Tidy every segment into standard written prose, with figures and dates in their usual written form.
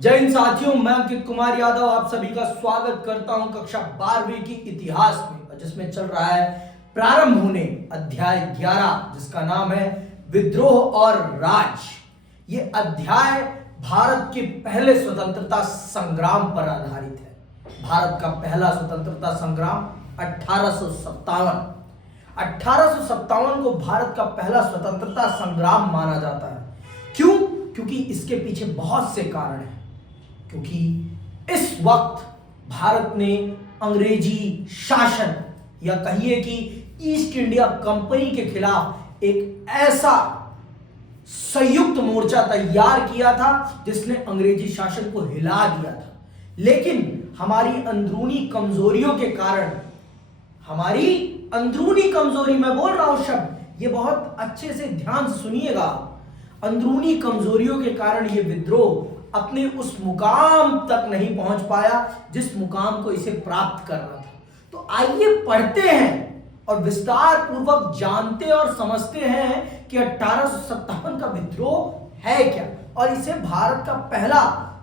जय हिंद साथियों, मैं अंकित कुमार यादव आप सभी का स्वागत करता हूं कक्षा 12वीं की इतिहास में, जिसमें चल रहा है प्रारंभ होने अध्याय 11, जिसका नाम है विद्रोह और राज। ये अध्याय भारत के पहले स्वतंत्रता संग्राम पर आधारित है। भारत का पहला स्वतंत्रता संग्राम 1857 को भारत का पहला स्वतंत्रता संग्राम माना जाता है। क्यों? क्योंकि इसके पीछे बहुत से कारण हैं। क्योंकि इस वक्त भारत ने अंग्रेजी शासन या कहिए कि ईस्ट इंडिया कंपनी के खिलाफ एक ऐसा संयुक्त मोर्चा तैयार किया था जिसने अंग्रेजी शासन को हिला दिया था। लेकिन हमारी अंदरूनी कमजोरियों के कारण, हमारी अंदरूनी कमजोरी, मैं बोल रहा हूं शब्द, ये बहुत अच्छे से ध्यान से सुनिएगा, अंदरूनी कमजोरियों के कारण ये विद्रोह अपने उस मुकाम तक नहीं पहुंच पाया जिस मुकाम को इसे प्राप्त करना था। तो आइए पढ़ते हैं और विस्तार पूर्वक जानते और समझते हैं कि 1857 का विद्रोह है क्या और इसे भारत का पहला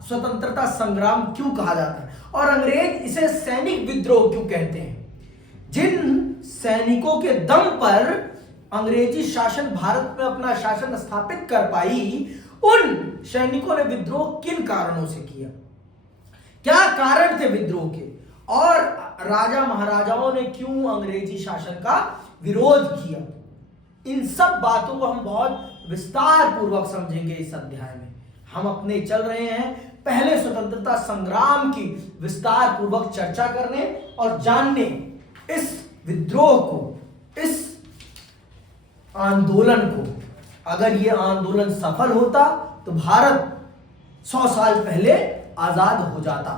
स्वतंत्रता संग्राम क्यों कहा जाता है और अंग्रेज इसे सैनिक विद्रोह क्यों कहते हैं। जिन सैनिकों के दम पर अंग्रेजी शासन भारत में अपना शासन स्थापित कर पाई, उन सैनिकों ने विद्रोह किन कारणों से किया, क्या कारण थे विद्रोह के, और राजा महाराजाओं ने क्यों अंग्रेजी शासन का विरोध किया। इन सब बातों को हम बहुत विस्तार पूर्वक समझेंगे इस अध्याय में। हम अपने चल रहे हैं पहले स्वतंत्रता संग्राम की विस्तार पूर्वक चर्चा करने और जानने। इस विद्रोह को, इस आंदोलन को, अगर यह आंदोलन सफल होता तो भारत 100 साल पहले आजाद हो जाता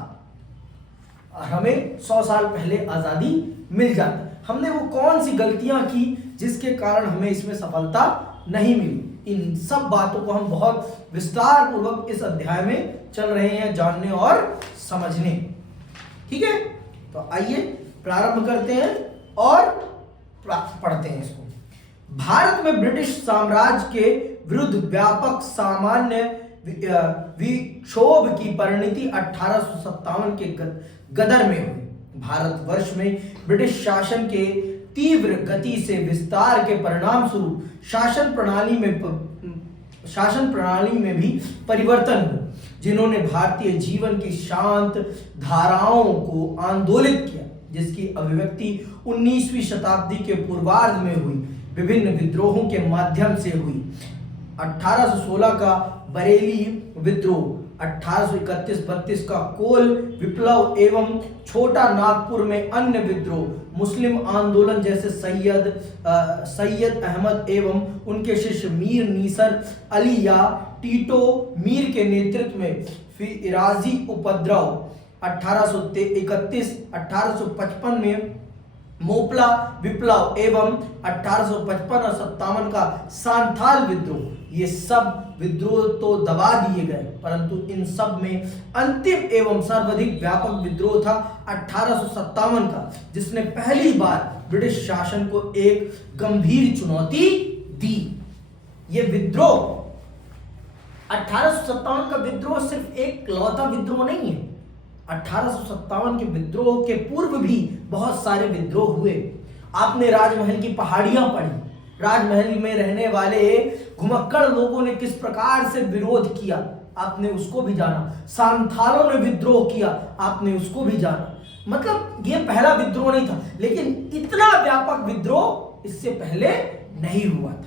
और हमें 100 साल पहले आजादी मिल जाती। हमने वो कौन सी गलतियां की जिसके कारण हमें इसमें सफलता नहीं मिली। इन सब बातों को हम बहुत विस्तार पूर्वक इस अध्याय में चल रहे हैं जानने और समझने। ठीक है, तो आइए प्रारंभ करते हैं और पढ़ते हैं इसको। भारत में ब्रिटिश साम्राज्य के विरुद्ध व्यापक सामान्य विक्षोभ की परिणति 1857 के गदर में हुई। भारतवर्ष में ब्रिटिश शासन के तीव्र गति से विस्तार के परिणाम स्वरूप शासन प्रणाली में भी परिवर्तन हुआ, जिन्होंने भारतीय जीवन की शांत धाराओं को आंदोलित किया, जिसकी अभिव्यक्ति 19वीं शताब्दी के पूर्वार्ध में हुई विभिन्न विद्रोहों के माध्यम से हुई। 1816 का बरेली विद्रोह, 1831-32 का कोल विप्लव एवं छोटा नागपुर में अन्य विद्रोह, मुस्लिम आंदोलन जैसे सैयद अहमद एवं उनके शिष्य मीर नीसर अली या टीटो मीर के नेतृत्व में फिराजी उपद्रव, 1831-1855 में मोपला विप्लव एवं 1855 और 57 का सांथाल विद्रोह, ये सब विद्रोह तो दबा दिए गए, परंतु इन सब में अंतिम एवं सर्वाधिक व्यापक विद्रोह था 1857 का, जिसने पहली बार ब्रिटिश शासन को एक गंभीर चुनौती दी। ये विद्रोह 1857 का विद्रोह सिर्फ एक लौता विद्रोह नहीं है। 1857 के विद्रोह के पूर्व भी बहुत सारे विद्रोह हुए। आपने राजमहल की पहाड़ियां पढ़ी, राजमहल में रहने वाले घुमक्कड़ लोगों ने किस प्रकार से विरोध किया, आपने उसको भी जाना। सांथालों ने विद्रोह किया, आपने उसको भी जाना। मतलब ये पहला विद्रोह नहीं था, लेकिन इतना व्यापक विद्रोह इससे पहले नहीं हुआ था।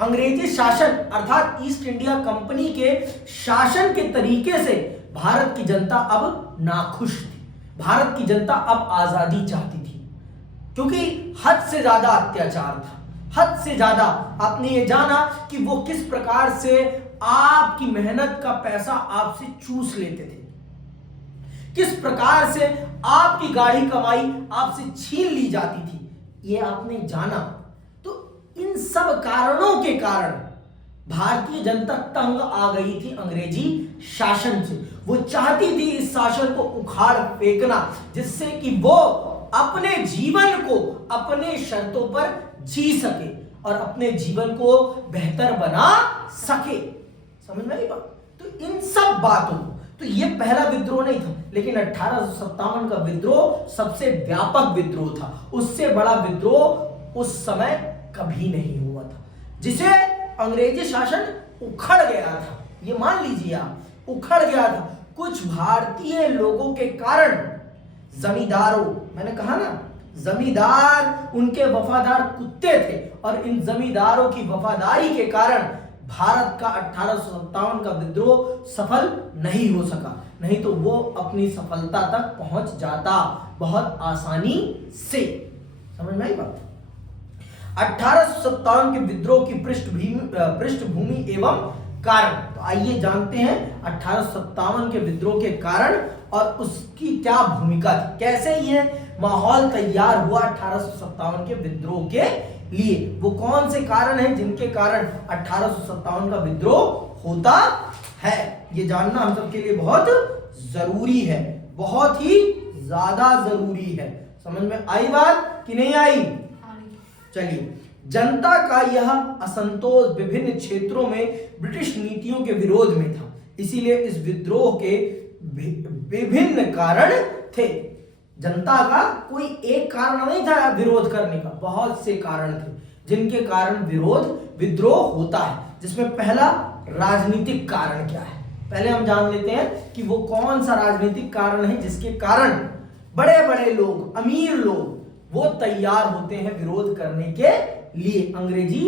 अंग्रेजी शासन अर्थात ईस्ट इंडिया कंपनी के शासन के तरीके से भारत की जनता अब नाखुश थी। भारत की जनता अब आजादी चाहती थी, क्योंकि हद से ज्यादा अत्याचार था, हद से ज्यादा। आपने ये जाना कि वो किस प्रकार से आपकी मेहनत का पैसा आपसे चूस लेते थे, किस प्रकार से आपकी गाढ़ी कमाई आपसे छीन ली जाती थी, ये आपने जाना। तो इन सब कारणों के कारण भारतीय जनता तंग आ गई थी अंग्रेजी शासन से। वो चाहती थी इस शासन को उखाड़ फेंकना, जिससे कि वो अपने जीवन को अपने शर्तों पर जी सके और अपने जीवन को बेहतर बना सके। समझ में आई बात? तो इन सब बातों को तो ये पहला विद्रोह नहीं था, लेकिन 1857 का विद्रोह सबसे व्यापक विद्रोह था। उससे बड़ा विद्रोह उस समय कभी नहीं हुआ था, जिसे अंग्रेजी शासन उखड़ गया था। ये मान लीजिए आप, उखड़ गया था कुछ भारतीय लोगों के कारण। जमींदारों, मैंने कहा ना, जमींदार उनके वफादार कुत्ते थे, और इन जमींदारों की वफादारी के कारण भारत का 1857 का विद्रोह सफल नहीं हो सका, नहीं तो वो अपनी सफलता तक पहुंच जाता बहुत आसानी से। समझ में आई बात? 1857 के विद्रोह की पृष्ठभूमि एवं कारण। तो आइए जानते हैं 1857 के विद्रोह के कारण और उसकी क्या भूमिका थी, कैसे ये माहौल तैयार हुआ 1857 के विद्रोह के लिए। वो कौन से कारण हैं जिनके कारण 1857 का विद्रोह होता है, ये जानना हम सबके लिए बहुत जरूरी है, बहुत ही ज्यादा जरूरी है। समझ में आई बात कि नहीं आई? चलिए, जनता का यह असंतोष विभिन्न क्षेत्रों में ब्रिटिश नीतियों के विरोध में था, इसीलिए इस विद्रोह के विभिन्न कारण थे। जनता का कोई एक कारण नहीं था विरोध करने का, बहुत से कारण थे जिनके कारण विद्रोह होता है। जिसमें पहला राजनीतिक कारण क्या है, पहले हम जान लेते हैं कि वो कौन सा राजनीतिक कारण है जिसके कारण बड़े बड़े लोग, अमीर लोग, वो तैयार होते हैं विरोध करने के लिए अंग्रेजी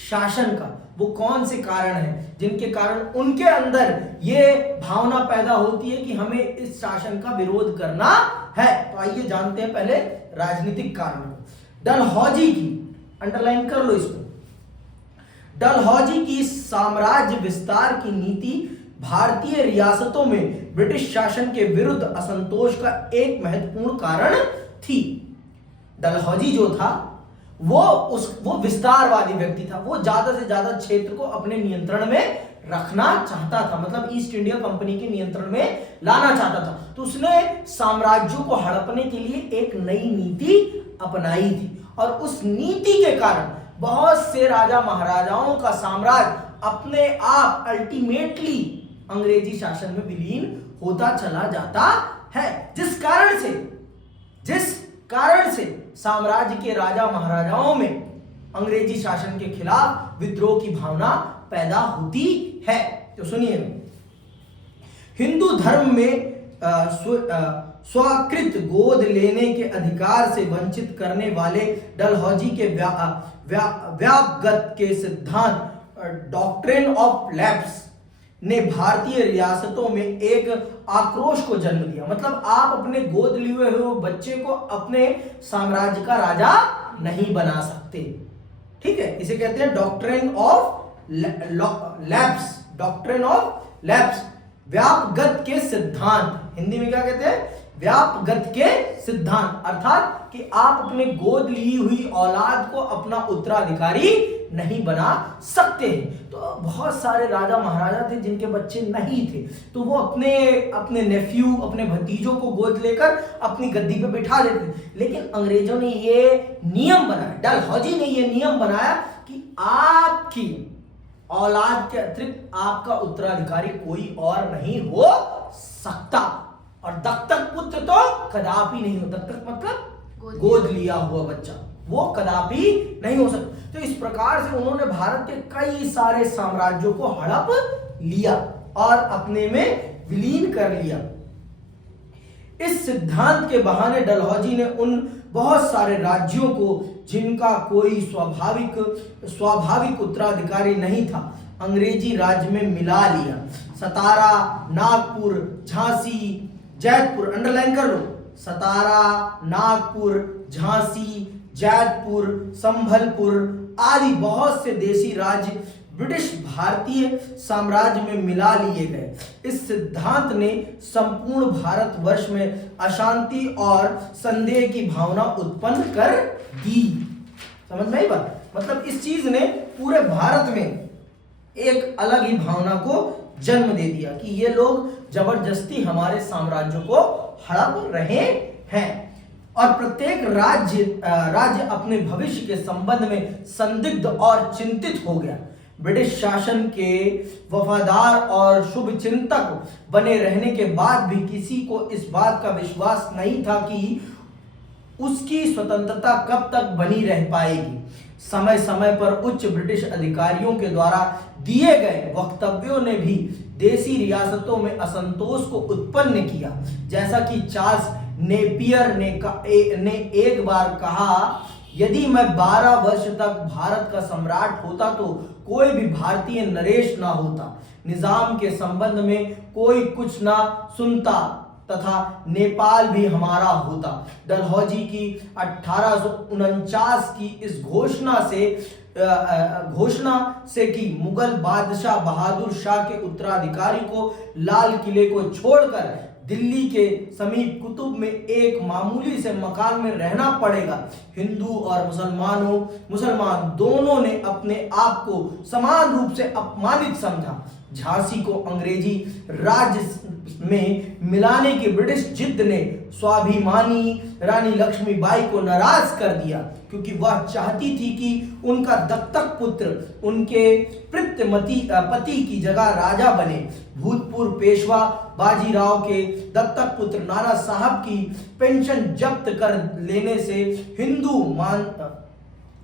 शासन का। वो कौन से कारण हैं जिनके कारण उनके अंदर ये भावना पैदा होती है कि हमें इस शासन का विरोध करना है। तो आइए जानते हैं पहले राजनीतिक कारण को। डलहौजी की, अंडरलाइन कर लो इसको, डलहौजी की साम्राज्य विस्तार की नीति भारतीय रियासतों में ब्रिटिश शासन के विरुद्ध असंतोष का एक महत्वपूर्ण कारण थी। डलहौजी जो था वो विस्तारवादी व्यक्ति था, वो ज्यादा से ज्यादा क्षेत्र को अपने नियंत्रण में रखना चाहता था, मतलब ईस्ट इंडिया कंपनी के नियंत्रण में लाना चाहता था। तो उसने साम्राज्यों को हड़पने के लिए एक नई नीति अपनाई थी, और उस नीति के कारण बहुत से राजा महाराजाओं का साम्राज्य अपने आप अल्टीमेटली अंग्रेजी शासन में विलीन होता चला जाता है, जिस कारण से साम्राज्य के राजा महाराजाओं में अंग्रेजी शासन के खिलाफ विद्रोह की भावना पैदा होती है। तो सुनिए, हिंदू धर्म में स्वीकृत गोद लेने के अधिकार से वंचित करने वाले डलहौजी के व्यापगत के सिद्धांत डॉक्ट्रिन ऑफ लैप्स ने भारतीय रियासतों में एक आक्रोश को जन्म दिया। मतलब आप अपने गोद लिए हुए बच्चे को अपने साम्राज्य का राजा नहीं बना सकते, ठीक है? इसे कहते हैं doctrine of lapse, doctrine of lapse, व्यापगत के सिद्धांत। हिंदी में क्या कहते हैं? व्यापगत के सिद्धांत, अर्थात कि आप अपने गोद ली हुई औलाद को अपना उत्तराधिकारी नहीं बना सकते हैं। तो बहुत सारे राजा महाराजा थे जिनके बच्चे नहीं थे, तो वो अपने नेफ्यू, अपने भतीजों को गोद लेकर अपनी गद्दी पे बिठा देते। लेकिन अंग्रेजों ने ये नियम बनाया, डलहौजी ने ये नियम बनाया कि आपकी औलाद के अतिरिक्त आपका उत्तराधिकारी कोई और नहीं हो सकता, और दत्तक पुत्र तो कदापि नहीं हो। दत्तक मतलब गोद लिया हुआ बच्चा, वो कदापि नहीं हो सकता। तो इस प्रकार से उन्होंने भारत के कई सारे साम्राज्यों को हड़प लिया और अपने में विलीन कर लिया। इस सिद्धांत के बहाने डलहौजी ने उन बहुत सारे राज्यों को जिनका कोई स्वाभाविक उत्तराधिकारी नहीं था, अंग्रेजी राज्य में मिला लिया। सतारा, नागपुर, झांसी, जैतपुर, अंडरलाइन कर लो, सतारा, नागपुर, झांसी, जैतपुर, संभलपुर आदि बहुत से देशी राज्य ब्रिटिश भारतीय साम्राज्य में मिला लिए गए। इस सिद्धांत ने संपूर्ण भारतवर्ष में अशांति और संदेह की भावना उत्पन्न कर दी। समझ में आई बात? मतलब इस चीज ने पूरे भारत में एक अलग ही भावना को जन्म दे दिया कि ये लोग जबरदस्ती हमारे साम्राज्यों को हड़प रहे हैं, और प्रत्येक राज्य अपने भविष्य के संबंध में संदिग्ध और चिंतित हो गया। ब्रिटिश शासन के वफादार और शुभचिंतक बने रहने के बाद भी किसी को इस बात का विश्वास नहीं था कि उसकी स्वतंत्रता कब तक बनी रह पाएगी। समय समय पर उच्च ब्रिटिश अधिकारियों के द्वारा दिए गए वक्तव्यों ने भी देसी रियासतों में असंतोष को उत्पन्न किया। जैसा कि चार्ल्स नेपियर ने एक बार कहा, यदि मैं 12 वर्ष तक भारत का सम्राट होता तो कोई भी भारतीय नरेश ना होता, निजाम के संबंध में कोई कुछ ना सुनता तथा नेपाल भी हमारा होता। डलहौजी की 1849 की इस घोषणा से कि मुगल बादशाह बहादुर शाह के उत्तराधिकारी को लाल किले को छोड़कर दिल्ली के समीप कुतुब में एक मामूली से मकान में रहना पड़ेगा, हिंदू और मुसलमान दोनों ने अपने आप को समान रूप से अपमानित समझा। झांसी को अंग्रेजी राज्य में मिलाने की ब्रिटिश जिद ने स्वाभिमानी रानी लक्ष्मीबाई को नाराज कर दिया, क्योंकि वह चाहती थी कि उनका दत्तक पुत्र उनके पति की जगह राजा बने। भूतपूर्व पेशवा बाजीराव के दत्तक पुत्र नाना साहब की पेंशन जब्त कर लेने से हिंदू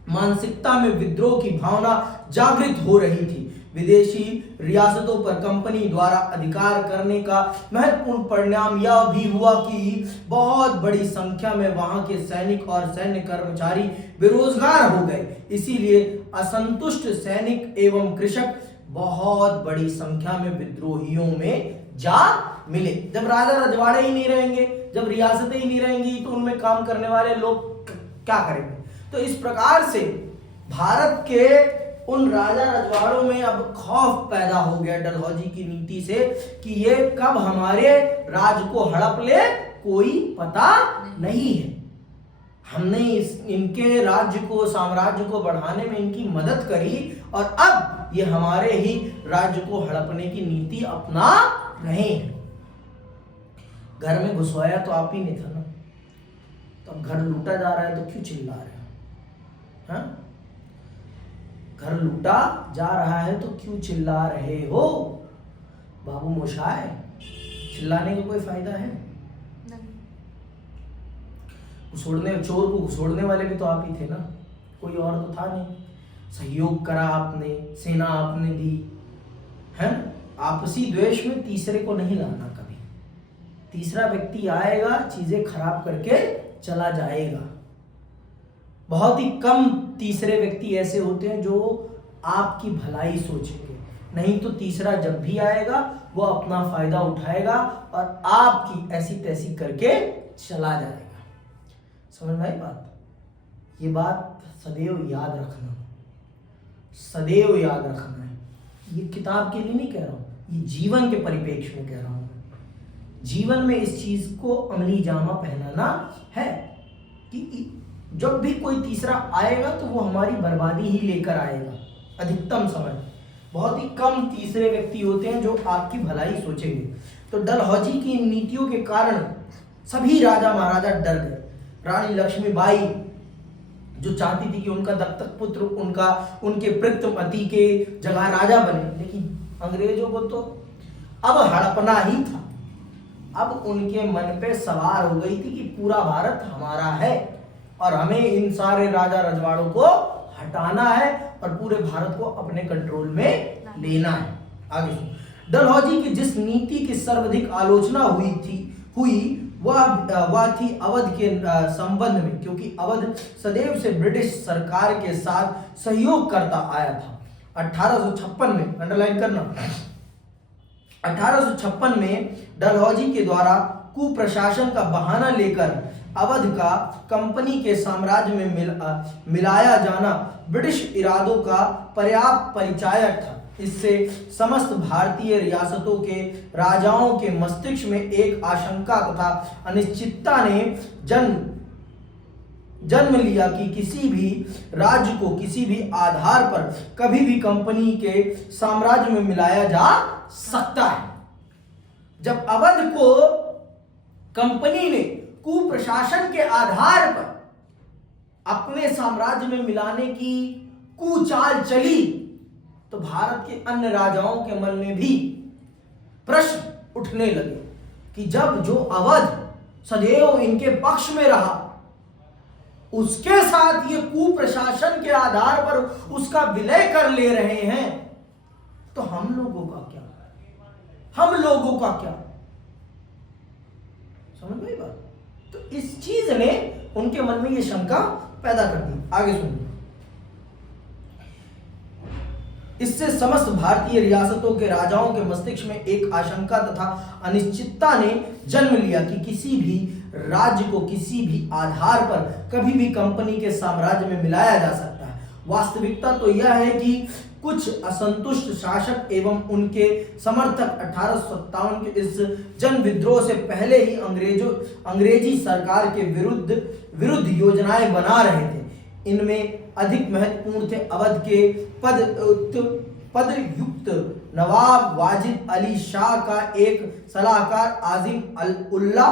मानसिकता में विद्रोह की भावना जागृत हो रही थी। विदेशी रियासतों पर कंपनी द्वारा अधिकार करने का महत्वपूर्ण परिणाम यह भी हुआ कि बहुत बड़ी संख्या में वहां के सैनिक और सैन्य कर्मचारी बेरोजगार हो गए। इसीलिए असंतुष्ट सैनिक एवं कृषक बहुत बड़ी संख्या में विद्रोहियों में जा मिले। जब राजा रजवाड़े ही नहीं रहेंगे, जब रियासतें ही नहीं रहेंगी, तो उनमें काम करने वाले लोग क्या करेंगे? तो इस प्रकार से भारत के उन राजा रजवाड़ों में अब खौफ पैदा हो गया डलहौजी की नीति से कि ये कब हमारे राज को हड़प ले, कोई पता नहीं है। हमने इनके राज्य को, साम्राज्य को बढ़ाने में इनकी मदद करी और अब ये हमारे ही राज्य को हड़पने की नीति अपना रहे हैं। घर में घुसवाया तो आप ही ने था ना, तो अब घर लूटा जा रहा है तो क्यों चिल्ला रहे हो? हाँ? घर लूटा जा रहा है तो क्यों चिल्ला रहे हो? बाबू मोशाय, चिल्लाने का कोई फायदा है? घुसोड़ने, चोर को घुसोड़ने वाले भी तो आप ही थे ना, कोई और तो था नहीं। सहयोग करा आपने, सेना आपने दी, है ना? आपसी द्वेष में तीसरे को नहीं लाना कभी। तीसरा व्यक्ति आएगा, चीजें खराब करके चला जाएगा। बहुत ही कम तीसरे व्यक्ति ऐसे होते हैं जो आपकी भलाई सोचेंगे, नहीं तो तीसरा जब भी आएगा वो अपना फायदा उठाएगा और आपकी ऐसी तैसी करके चला जाएगा। समझ में आई बात? ये बात सदैव याद रखना, सदैव याद रखना है। ये किताब के लिए नहीं कह रहा हूं, ये जीवन के परिप्रेक्ष्य में कह रहा हूं। जीवन में इस चीज को अमली जामा पहनाना है कि जब भी कोई तीसरा आएगा तो वो हमारी बर्बादी ही लेकर आएगा। अधिकतम समय बहुत ही कम तीसरे व्यक्ति होते हैं जो आपकी भलाई सोचेंगे। तो डलहौजी की नीतियों के कारण सभी राजा महाराजा डर गए। रानी लक्ष्मीबाई जो चाहती थी कि उनका दत्तक पुत्र उनके प्रीतमती के जगह राजा बने, लेकिन अंग्रेजों को तो अब हड़पना ही था। अब उनके मन पे सवार हो गई थी कि पूरा भारत हमारा है और हमें इन सारे राजा रजवाड़ों को हटाना है और पूरे भारत को अपने कंट्रोल में लेना है। आगे डलहौजी की जिस नीति की सर्वाधिक आलोचना हुई वह थी अवध के संबंध में, क्योंकि अवध सदैव से ब्रिटिश सरकार के साथ सहयोग करता आया था। 1856 में, अंडरलाइन करना, 1856 में डलहौजी के द्वारा कुप्रशासन का बहाना लेकर अवध का कंपनी के साम्राज्य में मिलाया जाना ब्रिटिश इरादों का पर्याप्त परिचायक था। इससे समस्त भारतीय रियासतों के राजाओं के मस्तिष्क में एक आशंका तथा अनिश्चितता ने जन्म लिया कि किसी भी राज्य को किसी भी आधार पर कभी भी कंपनी के साम्राज्य में मिलाया जा सकता है। जब अवध को कंपनी ने कुप्रशासन के आधार पर अपने साम्राज्य में मिलाने की कुचाल चली तो भारत के अन्य राजाओं के मन में भी प्रश्न उठने लगे कि जब जो अवध सदैव इनके पक्ष में रहा, उसके साथ ये कुप्रशासन के आधार पर उसका विलय कर ले रहे हैं, तो हम लोगों का क्या, हम लोगों का क्या? समझ में बात? तो इस चीज ने उनके मन में ये शंका पैदा कर दी। आगे सुनिए। इससे समस्त भारतीय रियासतों के राजाओं के मस्तिष्क में एक आशंका तथा अनिश्चितता ने जन्म लिया कि किसी भी राज्य को किसी भी आधार पर कभी भी कंपनी के साम्राज्य में मिलाया जा सकता है। वास्तविकता तो यह है कि कुछ असंतुष्ट शासक एवं उनके समर्थक 1857 के इस जन विद्रोह से पहले ही अंग्रेजी सरकार के विरुद्ध योजनाएं बना रहे थे। इनमें अधिक महत्वपूर्ण थे अवध के पदयुक्त नवाब वाजिद अली शाह का एक सलाहकार आजिम अल उल्ला,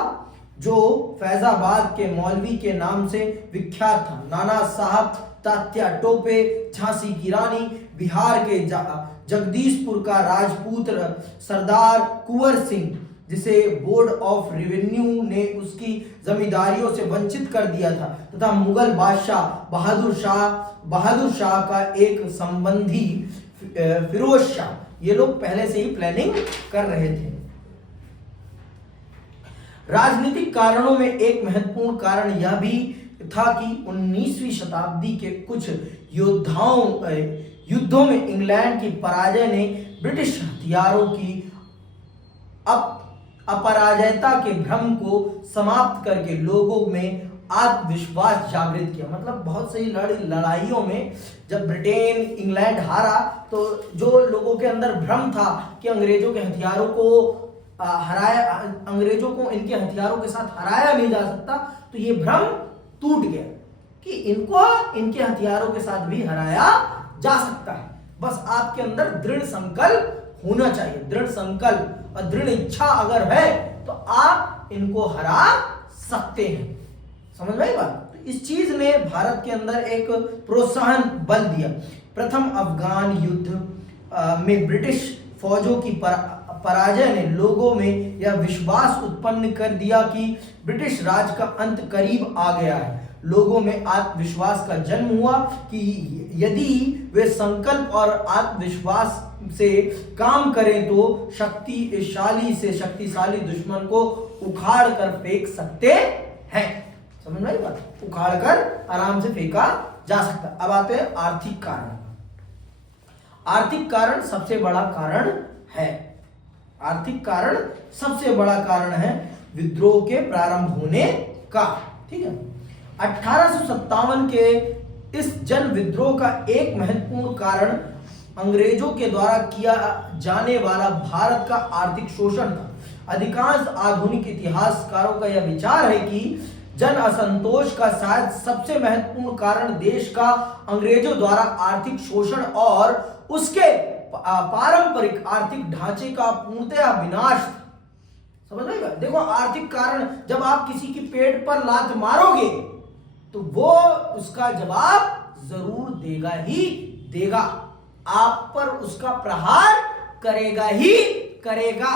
जो फैजाबाद के मौलवी के नाम से विख्यात था, नाना साहब तात्या टोपे, झांसी की रानी, बिहार के जगदीशपुर का राजपूत सरदार कुंवर सिंह, जिसे बोर्ड ऑफ रेवेन्यू ने उसकी जमींदारियों से वंचित कर दिया था, तथा मुगल बादशाह बहादुर शाह का एक संबंधी फिरोज शाह। ये लोग पहले से ही प्लानिंग कर रहे थे। राजनीतिक कारणों में एक महत्वपूर्ण कारण यह भी था कि 19वीं शताब्दी के कुछ युद्धों में इंग्लैंड की पराजय ने ब्रिटिश हथियारों की अपराजयता के भ्रम को समाप्त करके लोगों में आत्मविश्वास जागृत किया। मतलब बहुत सी लड़ाइयों में जब ब्रिटेन इंग्लैंड हारा, तो जो लोगों के अंदर भ्रम था कि अंग्रेजों के हथियारों को अंग्रेजों को इनके हथियारों के साथ हराया नहीं जा सकता, तो ये भ्रम टूट गया कि इनको इनके हथियारों के साथ भी हराया जा सकता है। बस आपके अंदर दृढ़ संकल्प होना चाहिए। दृढ़ संकल्प और दृढ़ इच्छा अगर है तो आप इनको हरा सकते हैं। समझ में आई बात? तो इस चीज ने भारत के अंदर एक प्रोत्साहन बल दिया। प्रथम अफगान युद्ध में ब्रिटिश फौजों की पराजय ने लोगों में यह विश्वास उत्पन्न कर दिया कि ब्रिटिश राज का अंत करीब आ गया है। लोगों में आत्मविश्वास का जन्म हुआ कि यदि वे संकल्प और आत्मविश्वास से काम करें तो शक्तिशाली से शक्तिशाली दुश्मन को उखाड़ कर फेंक सकते हैं। समझ में आई बात? उखाड़ कर आराम से फेंका जा सकता। अब आते हैं आर्थिक कारण। आर्थिक कारण सबसे बड़ा कारण है। आर्थिक कारण सबसे बड़ा कारण है विद्रोह के प्रारंभ होने का। ठीक है। 1857 के इस जन विद्रोह का एक महत्वपूर्ण कारण अंग्रेजों के द्वारा किया जाने वाला भारत का आर्थिक शोषण था। अधिकांश आधुनिक इतिहासकारों का यह विचार है कि जन असंतोष का शायद सबसे महत्वपूर्ण कारण देश का अंग्रेजों द्वारा आर्थिक शोषण और उसके पारंपरिक आर्थिक ढांचे का पूर्णतः विनाश था। समझ आएगा? देखो, आर्थिक कारण, जब आप किसी की पेट पर लात मारोगे तो वो उसका जवाब जरूर देगा ही देगा, आप पर उसका प्रहार करेगा ही करेगा।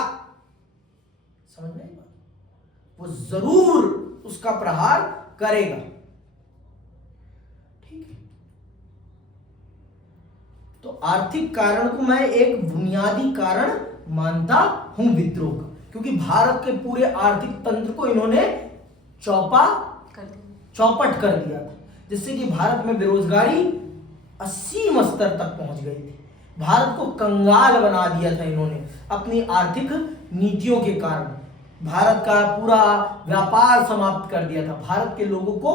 समझ में आई बात? वो जरूर उसका प्रहार करेगा। ठीक है। तो आर्थिक कारण को मैं एक बुनियादी कारण मानता हूं विद्रोह का, क्योंकि भारत के पूरे आर्थिक तंत्र को इन्होंने चौपट कर दिया था, जिससे कि भारत में बेरोजगारी 80 स्तर तक पहुंच गई थी। भारत को कंगाल बना दिया था इन्होंने अपनी आर्थिक नीतियों के कारण। भारत का पूरा व्यापार समाप्त कर दिया था। भारत के लोगों को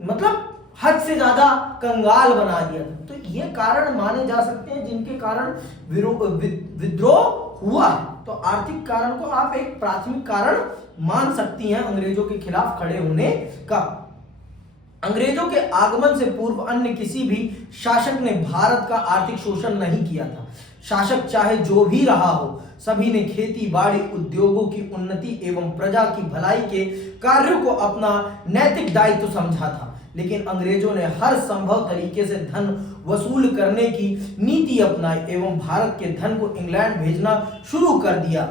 मतलब हद से ज्यादा कंगाल बना दिया था। तो ये कारण माने जा सकते हैं जिनके कारण विद्रोह हुआ है। तो आर्थिक कारण को आप एक प्राथमिक कारण मान सकती हैं अंग्रेजों के खिलाफ खड़े होने का। अंग्रेजों के आगमन से पूर्व अन्य किसी भी शासक ने भारत का आर्थिक शोषण नहीं किया था। शासक चाहे जो भी रहा हो, सभी ने खेती बाड़ी, उद्योगों की उन्नति एवं प्रजा की भलाई के कार्यों को अपना नैतिक दायित्व समझा था। लेकिन अंग्रेजों ने हर संभव तरीके से धन वसूल करने की नीति अपनाई एवं भारत के धन को इंग्लैंड भेजना शुरू कर दिया।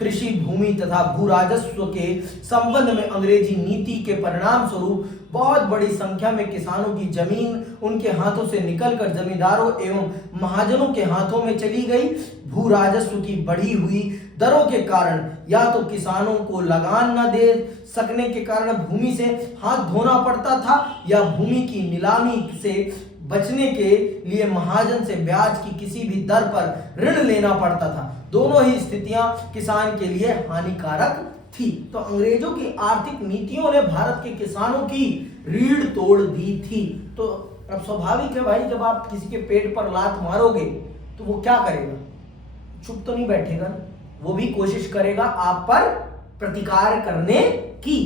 कृषि भूमि तथा भू राजस्व के संबंध में अंग्रेजी नीति के परिणाम स्वरूप बहुत बड़ी संख्या में किसानों की जमीन उनके हाथों से निकलकर जमींदारों एवं महाजनों के हाथों में चली गई। भू राजस्व की बढ़ी हुई दरों के कारण या तो किसानों को लगान न दे सकने के कारण भूमि से हाथ धोना पड़ता था या भूमि की नीलामी से बचने के लिए महाजन से ब्याज की किसी भी दर पर ऋण लेना पड़ता था। दोनों ही स्थितियां किसान के लिए हानिकारक थी। तो अंग्रेजों की आर्थिक नीतियों ने भारत के किसानों की रीढ़ तोड़ दी थी। तो अब स्वाभाविक है भाई, जब आप किसी के पेट पर लात मारोगे तो वो क्या करेगा? चुप तो नहीं बैठेगा, वो भी कोशिश करेगा आप पर प्रतिकार करने की।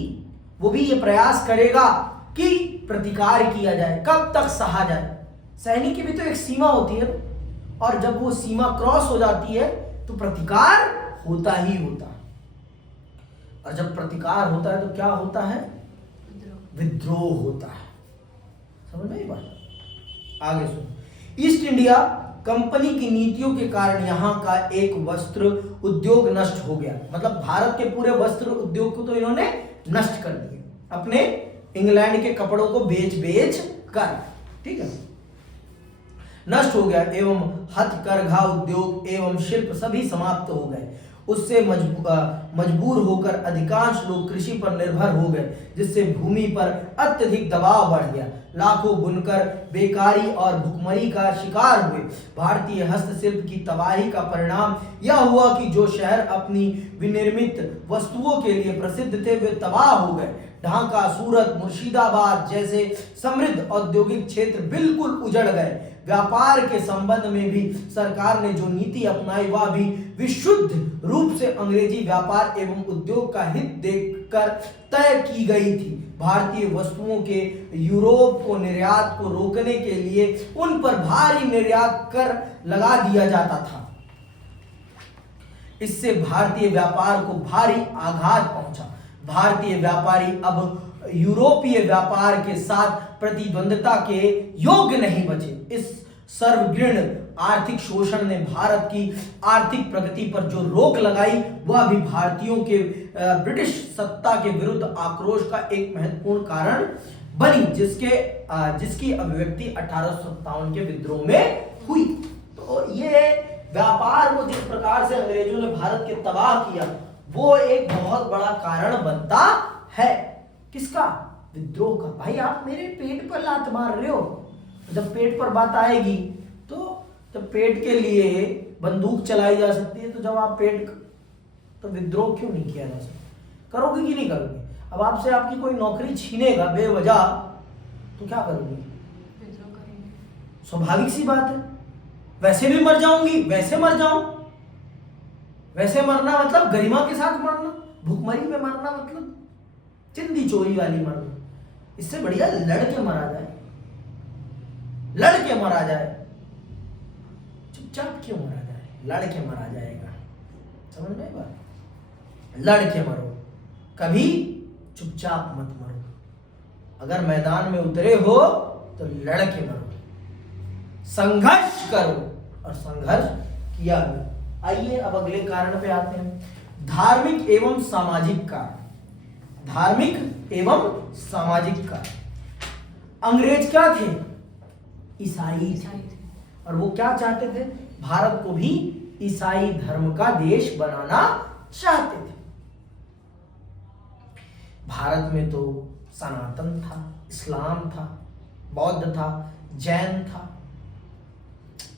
वो भी ये प्रयास करेगा कि प्रतिकार किया जाए। कब तक सहा जाए? सैनिक की भी तो एक सीमा होती है, और जब वो सीमा क्रॉस हो जाती है तो प्रतिकार होता ही होता है। और जब प्रतिकार होता है तो क्या होता है? विद्रोह होता है। समझ में आई बात? आगे सुनो। ईस्ट इंडिया कंपनी की नीतियों के कारण यहाँ का एक वस्त्र उद्योग नष्ट हो गया। मतलब भारत के पूरे वस्त्र उद्योग को तो इन्होंने नष्ट कर दिया अपने इंग्लैंड के कपड़ों को बेच कर। ठीक है, नष्ट हो गया एवं हथकरघा उद्योग एवं शिल्प सभी समाप्त हो गए। उससे मजबूर होकर अधिकांश लोग कृषि पर निर्भर हो गए, जिससे भूमि पर अत्यधिक दबाव बढ़ गया। लाखों बुनकर बेकारी और भुखमरी का शिकार हुए। भारतीय हस्तशिल्प की तबाही का परिणाम यह हुआ कि जो शहर अपनी विनिर्मित वस्तुओं के लिए प्रसिद्ध थे वे तबाह हो गए। ढाका, सूरत, मुर्शिदाबाद जैसे समृद्ध औद्योगिक क्षेत्र बिल्कुल उजड़ गए। व्यापार के संबंध में भी सरकार ने जो नीति अपनाई वह भी विशुद्ध रूप से अंग्रेजी व्यापार एवं उद्योग का हित देखकर तय की गई थी। भारतीय वस्तुओं के यूरोप को निर्यात को रोकने के लिए उन पर भारी निर्यात कर लगा दिया जाता था। इससे भारतीय व्यापार को भारी आघात पहुंचा। भारतीय व्यापारी अब यूरोपीय व्यापार के साथ प्रतिद्वंदता के योग्य नहीं बचे। इस सर्वग्रीण आर्थिक शोषण ने भारत की आर्थिक प्रगति पर जो रोक लगाई वह भी भारतीयों के ब्रिटिश सत्ता के विरुद्ध आक्रोश का एक महत्वपूर्ण कारण बनी, जिसकी अभिव्यक्ति 1857 के विद्रोह में हुई। तो ये व्यापार को जिस प्रकार से अंग्रेजों ने भारत के तबाह किया वो एक बहुत बड़ा कारण बनता है। किसका? विद्रोह का। भाई आप मेरे पेट पर लात मार रहे हो, जब पेट पर बात आएगी तो जब पेट के लिए बंदूक चलाई जा सकती है तो जब आप तो विद्रोह क्यों नहीं किया जा सकता? करोगे कि नहीं करोगे? अब आपसे आपकी कोई नौकरी छीनेगा बेवजह तो क्या करोगे? विद्रोह करेंगे। स्वाभाविक सी बात है। वैसे भी मर जाऊंगी, वैसे मर जाऊं। वैसे मरना मतलब गरिमा के साथ मरना, भूखमरी में मरना मतलब चिंदी चोरी वाली मरना। इससे बढ़िया लड़के मरा जाए, लड़के मरा जाए। चुपचाप क्यों मरा जाए? लड़के मरा जाएगा। समझ में बात? लड़के मरो, कभी चुपचाप मत मरो। अगर मैदान में उतरे हो तो लड़के मरो, संघर्ष करो, और संघर्ष किया हो। आइए अब अगले कारण पे आते हैं। धार्मिक एवं सामाजिक कारण। धार्मिक एवं सामाजिक कारण। अंग्रेज क्या थे? ईसाई थे। और वो क्या चाहते थे? भारत को भी ईसाई धर्म का देश बनाना चाहते थे। भारत में तो सनातन था, इस्लाम था, बौद्ध था, जैन था।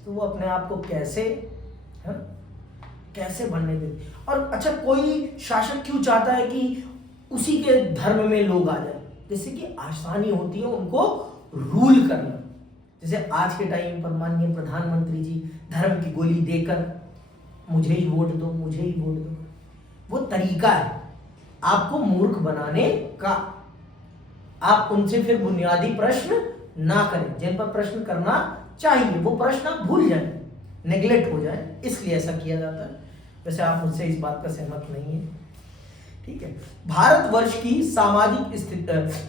तो वो अपने आप को कैसे बनने देते? और अच्छा, कोई शासक क्यों चाहता है कि उसी के धर्म में लोग आ जाए? जैसे कि आसानी होती है उनको रूल करना। जैसे आज के टाइम पर माननीय प्रधानमंत्री जी धर्म की गोली देकर मुझे ही वोट दो, मुझे ही वोट दो, वो तरीका है आपको मूर्ख बनाने का। आप उनसे फिर बुनियादी प्रश्न ना करें। जिन पर प्रश्न करना चाहिए वो प्रश्न आप भूल जाए, नेग्लेक्ट हो जाए, इसलिए ऐसा किया जाता है। वैसे आप मुझसे इस बात पर सहमत नहीं है। ठीक है। भारतवर्ष की सामाजिक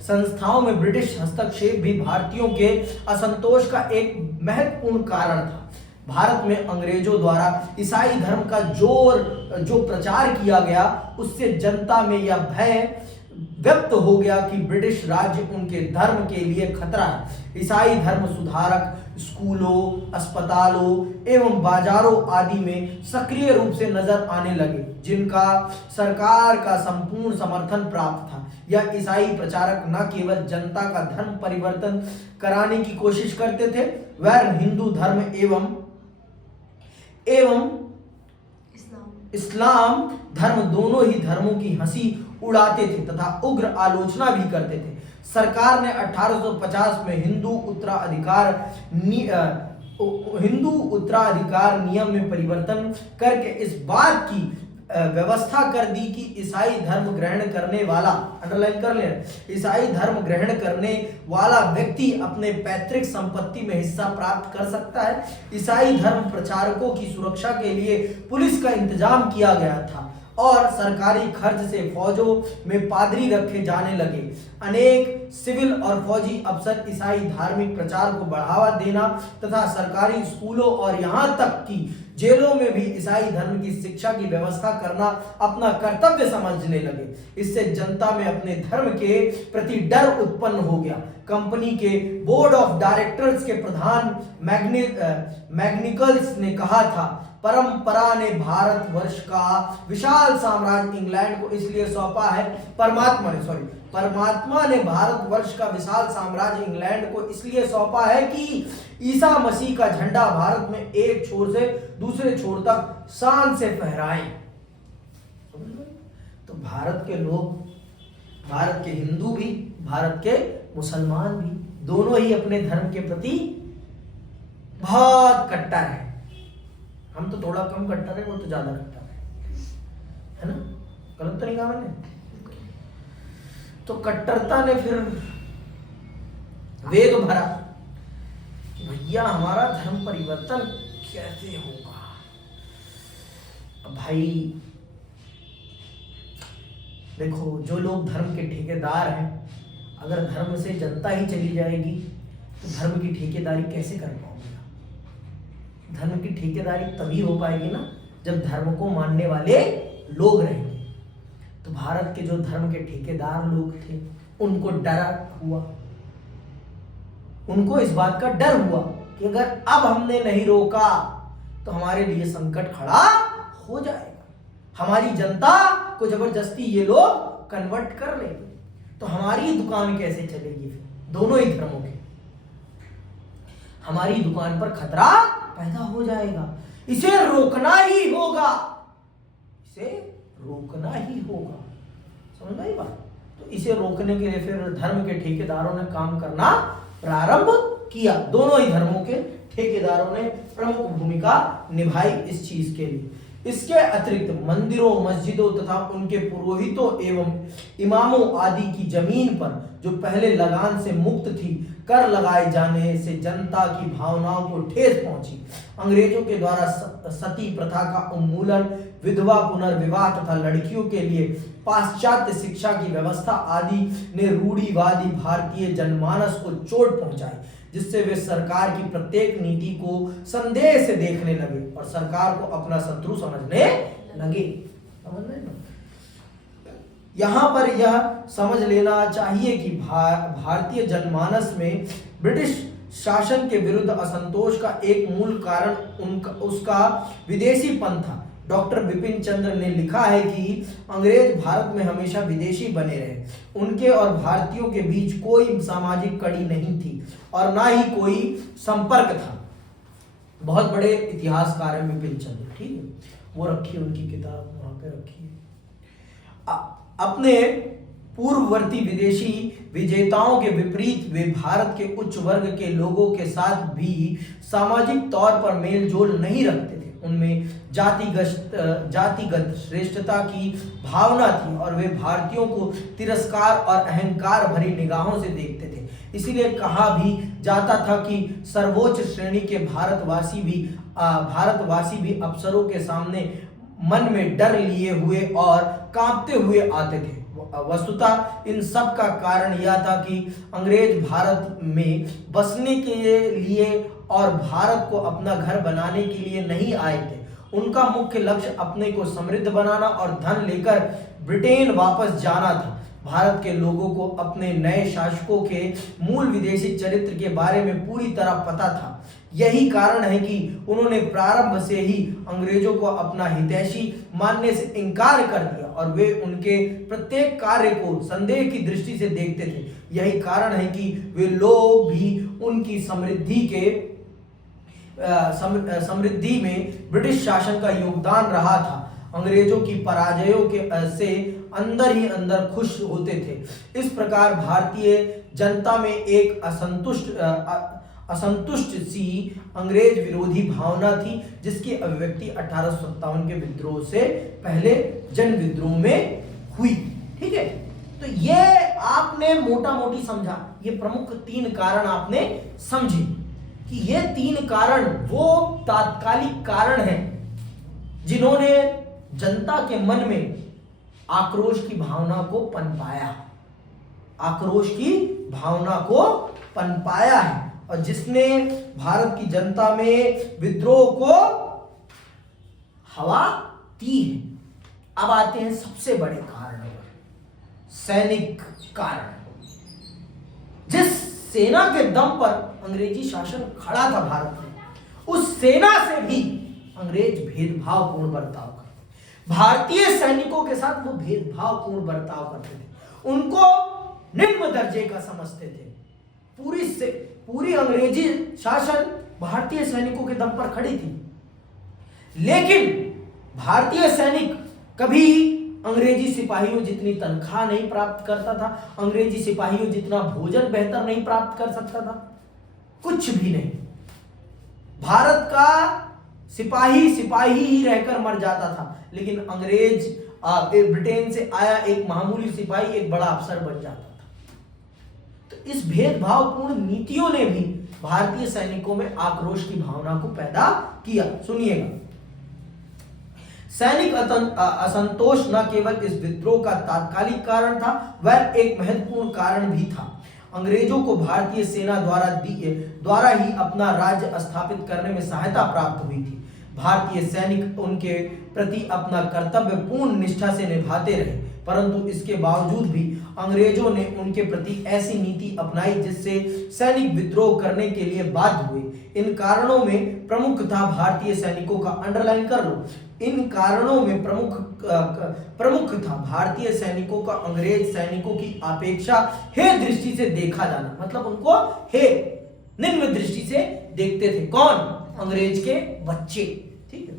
संस्थाओं में ब्रिटिश हस्तक्षेप भी भारतीयों के असंतोष का एक महत्वपूर्ण कारण था। भारत में अंग्रेजों द्वारा ईसाई धर्म का जो प्रचार किया गया, उससे जनता में यह भय व्यक्त हो गया कि ब्रिटिश राज्य उनके धर्म के लिए खतरा है। ईसाई धर्म सुधारक स्कूलों, अस्पतालों एवं बाजारों आदि में सक्रिय रूप से नजर आने लगे, जिनका सरकार का संपूर्ण समर्थन प्राप्त था। यह ईसाई प्रचारक न केवल जनता का धर्म परिवर्तन कराने की कोशिश करते थे, वह हिंदू धर्म एवं इस्लाम धर्म दोनों ही धर्मों की हंसी उड़ाते थे तथा उग्र आलोचना भी करते थे। सरकार ने 1850 में हिंदू उत्तराधिकार नियम में परिवर्तन करके इस बात की व्यवस्था कर दी कि ईसाई धर्म ग्रहण करने वाला, अंडरलाइन कर ले, ईसाई धर्म ग्रहण करने वाला व्यक्ति अपने पैतृक संपत्ति में हिस्सा प्राप्त कर सकता है। ईसाई धर्म प्रचारकों की सुरक्षा के लिए पुलिस का इंतजाम किया गया था और सरकारी खर्च से फौजों में पादरी रखे जाने लगे। अनेक सिविल और फौजी अफसर ईसाई धार्मिक प्रचार को बढ़ावा देना तथा सरकारी स्कूलों और यहां तक कि जेलों में भी ईसाई धर्म की शिक्षा की व्यवस्था करना अपना कर्तव्य समझने लगे। इससे जनता में अपने धर्म के प्रति डर उत्पन्न हो गया। कंपनी के बोर्ड ऑफ डायरेक्टर्स के प्रधान मैग्निकल्स ने कहा था, परंपरा ने भारतवर्ष का विशाल साम्राज्य इंग्लैंड को इसलिए सौंपा है, परमात्मा ने भारतवर्ष का विशाल साम्राज्य इंग्लैंड को इसलिए सौंपा है कि ईसा मसीह का झंडा भारत में एक छोर से दूसरे छोर तक शान से फहराए। तो भारत के लोग, भारत के हिंदू भी, भारत के मुसलमान भी, दोनों ही अपने धर्म के प्रति बहुत कट्टर है। हम तो थोड़ा कम कट्टर है, वो तो ज्यादा कट्टर है ना? गलत तो नहीं कहा मैंने? तो कट्टरता ने फिर वेग भरा कि भैया हमारा धर्म परिवर्तन कैसे होगा। अब भाई देखो, जो लोग धर्म के ठेकेदार हैं, अगर धर्म से जनता ही चली जाएगी तो धर्म की ठेकेदारी कैसे कर पाओगे? धर्म की ठेकेदारी तभी हो पाएगी ना जब धर्म को मानने वाले लोग रहेंगे। तो भारत के जो धर्म के ठेकेदार लोग थे, उनको डर हुआ, उनको इस बात का डर हुआ कि अगर अब हमने नहीं रोका तो हमारे लिए संकट खड़ा हो जाएगा। हमारी जनता को जबरदस्ती ये लोग कन्वर्ट कर लेंगे, तो हमारी दुकान कैसे चलेगी? फिर दोनों ही धर्मों की हमारी दुकान पर खतरा पैदा हो जाएगा। इसे रोकना ही होगा, इसे रोकना ही होगा। समझ आई बात? तो इसे रोकने के लिए फिर धर्म के ठेकेदारों ने काम करना प्रारंभ किया। दोनों ही धर्मों के ठेकेदारों ने प्रमुख भूमिका निभाई इस चीज के लिए। इसके अतिरिक्त मंदिरों, मस्जिदों तथा उनके पुरोहितों एवं इमामों आदि की जमीन पर जो पहले लगान से मुक्त थी, कर लगाए जाने से जनता की भावनाओं को ठेस पहुंची। अंग्रेजों के द्वारा सती प्रथा का उन्मूलन, विधवा पुनर्विवाह तथा लड़कियों के लिए पाश्चात्य शिक्षा की व्यवस्था आदि ने रूढ़िवादी भारतीय जनमानस को चोट पहुंचाई, जिससे वे सरकार की प्रत्येक नीति को संदेह से देखने लगे और सरकार को अपना शत्रु समझने लगे। समझ रहे हैं? यहाँ पर यह समझ लेना चाहिए कि भारतीय जनमानस में ब्रिटिश शासन के विरुद्ध असंतोष का एक मूल कारण उसका विदेशीपन था। डॉक्टर बिपिन चंद्र ने लिखा है कि अंग्रेज भारत में हमेशा विदेशी बने रहे, उनके और भारतीयों के बीच कोई सामाजिक कड़ी नहीं थी और ना ही कोई संपर्क था। बहुत बड़े इतिहासकार हैं बिपिन चंद्र, ठीक है, वो रखी उनकी किताब वहां पे रखी है। अपने पूर्ववर्ती विदेशी विजेताओं के विपरीत वे भारत के उच्च वर्ग के लोगों के साथ भी सामाजिक तौर पर मेल जोल नहीं रखते थे। उनमें जातिगत श्रेष्ठता की भावना थी और वे भारतीयों को तिरस्कार और अहंकार भरी निगाहों से देखते थे। इसीलिए कहा भी जाता था कि सर्वोच्च श्रेणी के भारतवासी भी अफसरों के सामने मन में डर लिए हुए और कांपते हुए आते थे। वस्तुतः इन सब का कारण यह था कि अंग्रेज भारत में बसने के लिए और भारत को अपना घर बनाने के लिए नहीं आए थे। उनका मुख्य लक्ष्य अपने को समृद्ध बनाना और धन लेकर ब्रिटेन वापस जाना था। भारत के लोगों को अपने नए शासकों के मूल विदेशी चरित्र के बारे में पूरी तरह पता था। यही कारण है कि उन्होंने प्रारंभ से ही अंग्रेजों को अपना हितैषी मानने से इनकार कर दिया और वे उनके प्रत्येक कार्य को संदेह की दृष्टि से देखते थे। यही कारण है कि वे लोग भी उनकी समृद्धि में ब्रिटिश शासन का योगदान रहा था। अंग्रेजों की पराजयों के से अंदर ही अंदर खुश होते थे। इस प्रकार भारतीय जनता में एक असंतुष्ट सी अंग्रेज विरोधी भावना थी, जिसकी अभिव्यक्ति 1857 के विद्रोह से पहले जन विद्रोह में हुई। ठीक है, तो ये आपने मोटा मोटी समझा, ये प्रमुख 3 कारण आपने समझे कि ये 3 कारण वो तात्कालिक कारण हैं जिन्होंने जनता के मन में आक्रोश की भावना को पनपाया, आक्रोश की भावना को पनपाया है और जिसने भारत की जनता में विद्रोह को हवा दी है। अब आते हैं सबसे बड़े कारण पर, सैनिक कारण। जिस सेना के दम पर अंग्रेजी शासन खड़ा था भारत में, उस सेना से भी अंग्रेज भेदभावपूर्ण बर्ताव करते। भारतीय सैनिकों के साथ वो भेदभावपूर्ण बर्ताव करते थे, उनको निम्न दर्जे का समझते थे। पूरी अंग्रेजी शासन भारतीय सैनिकों के दम पर खड़ी थी, लेकिन भारतीय सैनिक कभी अंग्रेजी सिपाहियों जितनी तनख्वाह नहीं प्राप्त करता था, अंग्रेजी सिपाहियों जितना भोजन बेहतर नहीं प्राप्त कर सकता था, कुछ भी नहीं। भारत का सिपाही सिपाही ही रहकर मर जाता था, लेकिन अंग्रेज ब्रिटेन से आया एक मामूली सिपाही एक बड़ा अफसर बन जाता था। तो इस भेदभावपूर्ण नीतियों ने भी भारतीय सैनिकों में आक्रोश की भावना को पैदा किया। सुनिएगा, सैनिक असंतोष न केवल इस विद्रोह का तात्कालिक कारण था, वह एक महत्वपूर्ण कारण भी था। अंग्रेजों को भारतीय सेना द्वारा ही अपना राज्य स्थापित करने में सहायता प्राप्त हुई थी। भारतीय सैनिक उनके प्रति अपना कर्तव्य पूर्ण निष्ठा से निभाते रहे, परंतु इसके बावजूद भी अंग्रेजों ने उनके प्रति ऐसी नीति अपनाई जिससे सैनिक विद्रोह करने के लिए बाध्य हुए। इन कारणों में प्रमुख था भारतीय सैनिकों का, अंडरलाइन कर लो, इन कारणों में प्रमुख था भारतीय सैनिकों का अंग्रेज सैनिकों की अपेक्षा हे दृष्टि से देखा जाना। मतलब उनको हे निम्न दृष्टि से देखते थे। कौन? अंग्रेज के बच्चे। ठीक है,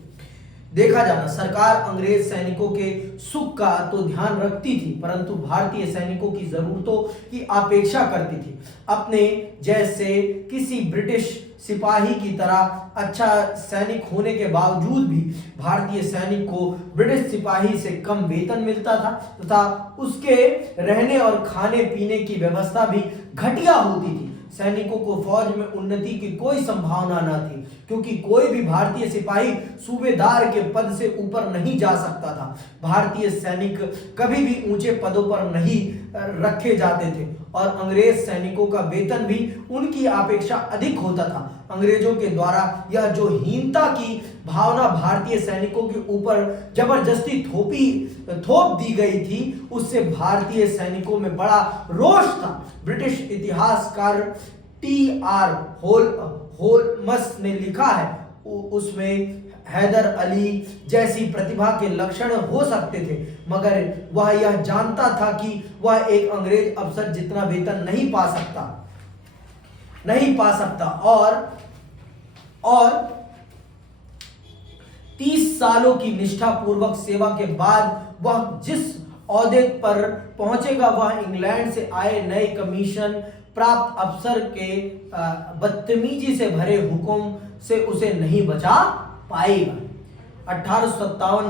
देखा जाना। सरकार अंग्रेज सैनिकों के सुख का तो ध्यान रखती थी, परंतु भारतीय सैनिकों की जरूरतों की अपेक्षा करती थी। अपने जैसे किसी ब्रिटिश सिपाही की तरह अच्छा सैनिक होने के बावजूद भी भारतीय सैनिक को ब्रिटिश सिपाही से कम वेतन मिलता था तथा उसके रहने और खाने पीने की व्यवस्था भी घटिया होती थी। सैनिकों को फौज में उन्नति की कोई संभावना न थी, क्योंकि कोई भी भारतीय सिपाही सूबेदार के पद से ऊपर नहीं जा सकता था। भारतीय सैनिक कभी भी ऊंचे पदों पर नहीं रखे जाते थे और अंग्रेज सैनिकों का वेतन भी उनकी अपेक्षा अधिक होता था। अंग्रेजों के द्वारा यह जो हीनता की भावना भारतीय सैनिकों के ऊपर जबरदस्ती थोप दी गई थी, उससे भारतीय सैनिकों में बड़ा रोष था। ब्रिटिश इतिहासकार T.R. होल्मस ने लिखा है, उसमें हैदर अली जैसी प्रतिभा के लक्षण हो सकते थे, मगर वह यह जानता था कि वह एक अंग्रेज अफसर जितना वेतन नहीं पा सकता और 30 सालों की निष्ठापूर्वक सेवा के बाद वह जिस ओहदे पर पहुंचेगा, वह इंग्लैंड से आए नए कमीशन प्राप्त अफसर के बदतमीजी से भरे हुक्म से उसे नहीं बचा पाएगा। 1857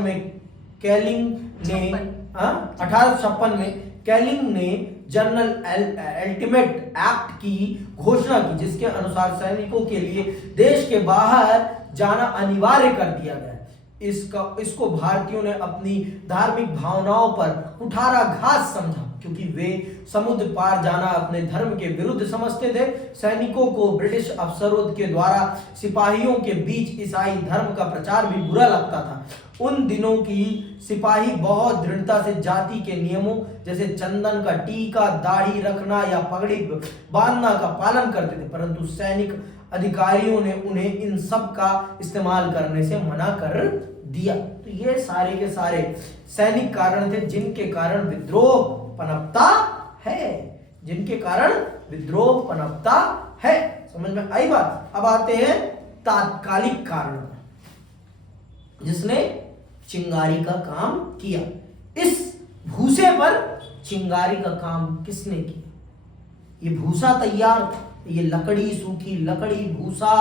में कैलिंग ने जनरल अल्टीमेट एक्ट की घोषणा की, जिसके अनुसार सैनिकों के लिए देश के बाहर जाना अनिवार्य कर दिया गया। इसको भारतीयों ने अपनी धार्मिक भावनाओं पर कुठाराघात समझा, क्योंकि वे समुद्र पार जाना अपने धर्म के विरुद्ध समझते थे। सैनिकों को ब्रिटिश अफसरों के द्वारा सिपाहियों के बीच ईसाई धर्म का प्रचार भी बुरा लगता था। उन दिनों की सिपाही बहुत दृढ़ता से जाति के नियमों जैसे चंदन का टीका, दाढ़ी रखना या पगड़ी बांधना का पालन करते थे, परंतु सैनिक अधिकारियों ने उन्हें इन सब का इस्तेमाल करने से मना कर दिया। तो ये सारे के सारे सैनिक कारण थे जिनके कारण विद्रोह पनपता है, जिनके कारण विद्रोह पनपता है। समझ में आई बात? अब आते हैं तात्कालिक कारण, जिसने चिंगारी का काम किया। इस भूसे पर चिंगारी का काम किसने किया? ये भूसा तैयार था, ये लकड़ी, सूखी लकड़ी, भूसा,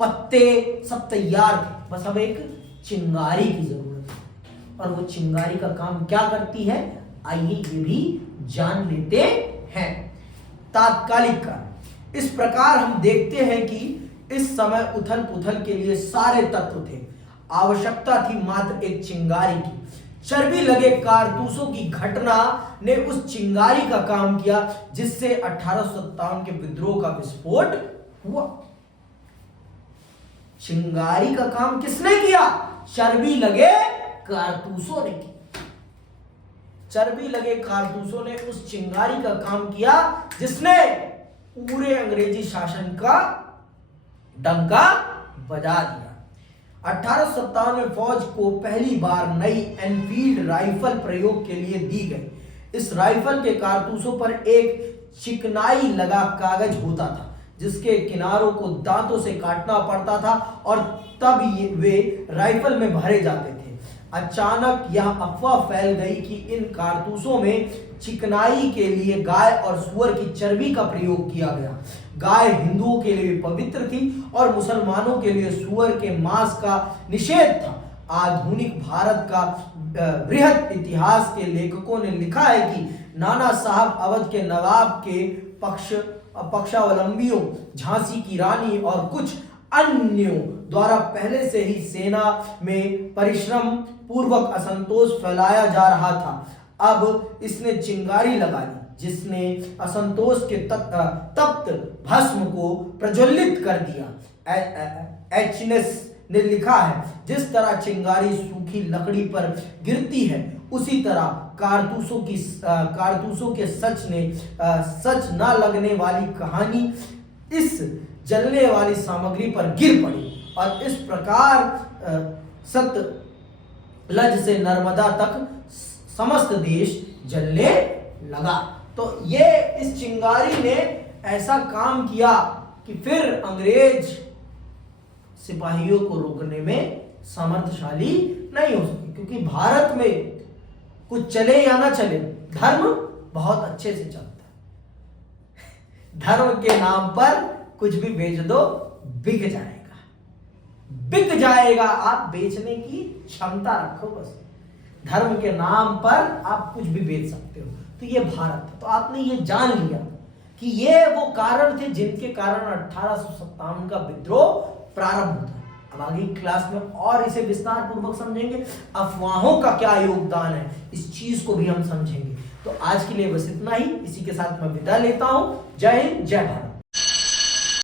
पत्ते सब तैयार थे, बस अब एक चिंगारी की जरूरत है। और वो चिंगारी का काम क्या करती है, आइए ये भी जान लेते हैं। तात्कालिक कारण, इस प्रकार हम देखते हैं कि इस समय उथल पुथल के लिए सारे तत्व थे। आवश्यकता थी मात्र एक चिंगारी की। चर्बी लगे कारतूसों की घटना ने उस चिंगारी का काम किया, जिससे 1857 के विद्रोह का विस्फोट हुआ। चिंगारी का काम किसने किया? चर्बी लगे कारतूसों ने किया। चर्बी लगे कारतूसों ने उस चिंगारी का काम किया, जिसने पूरे अंग्रेजी शासन का डंका बजा दिया। 1857 में फौज को पहली बार नई एनफील्ड राइफल प्रयोग के लिए दी गई। इस राइफल के कारतूसों पर एक चिकनाई लगा कागज होता था, जिसके किनारों को दांतों से काटना पड़ता था और तब वे राइफल में भरे जाते थे। अचानक यह अफवाह फैल गई कि इन कारतूसों में चिकनाई के लिए गाय और सुअर की चर्बी का प्रयोग किया गया। गाय हिंदुओं के लिए पवित्र थी और मुसलमानों के लिए सुअर के मांस का निषेध था। आधुनिक भारत का बृहद इतिहास के लेखकों ने लिखा है कि नाना साहब अवध के नवाब के पक्षावलंबियों, झांसी की रानी और कुछ अन्यों द्वारा पहले से ही सेना में परिश्रम पूर्वक असंतोष फैलाया जा रहा था। अब इसने चिंगारी लगा ली, जिसने असंतोष के तप्त भस्म को प्रज्वलित कर दिया। एचनेस ने लिखा है, जिस तरह चिंगारी सूखी लकड़ी पर गिरती है, उसी तरह कारतूसों के सच न लगने वाली कहानी इस जलने वाली सामग्री पर गिर पड़ी और इस प्रकार सतलज से नर्मदा तक समस्त देश जलने लगा। तो ये इस चिंगारी ने ऐसा काम किया कि फिर अंग्रेज सिपाहियों को रोकने में समर्थशाली नहीं हो सके, क्योंकि भारत में कुछ चले या ना चले, धर्म बहुत अच्छे से चलता है। धर्म के नाम पर कुछ भी बेच दो, बिक जाएगा, बिक जाएगा। आप बेचने की क्षमता रखो, बस धर्म के नाम पर आप कुछ भी बेच सकते हो। तो ये भारत, तो आपने ये जान लिया कि ये वो कारण थे जिनके कारण 1857 का विद्रोह प्रारंभ होता है। अब आगे क्लास में और इसे विस्तार पूर्वक समझेंगे, अफवाहों का क्या योगदान है, इस चीज को भी हम समझेंगे। तो आज के लिए बस इतना ही, इसी के साथ मैं विदा लेता हूं। जय हिंद, जय भारत।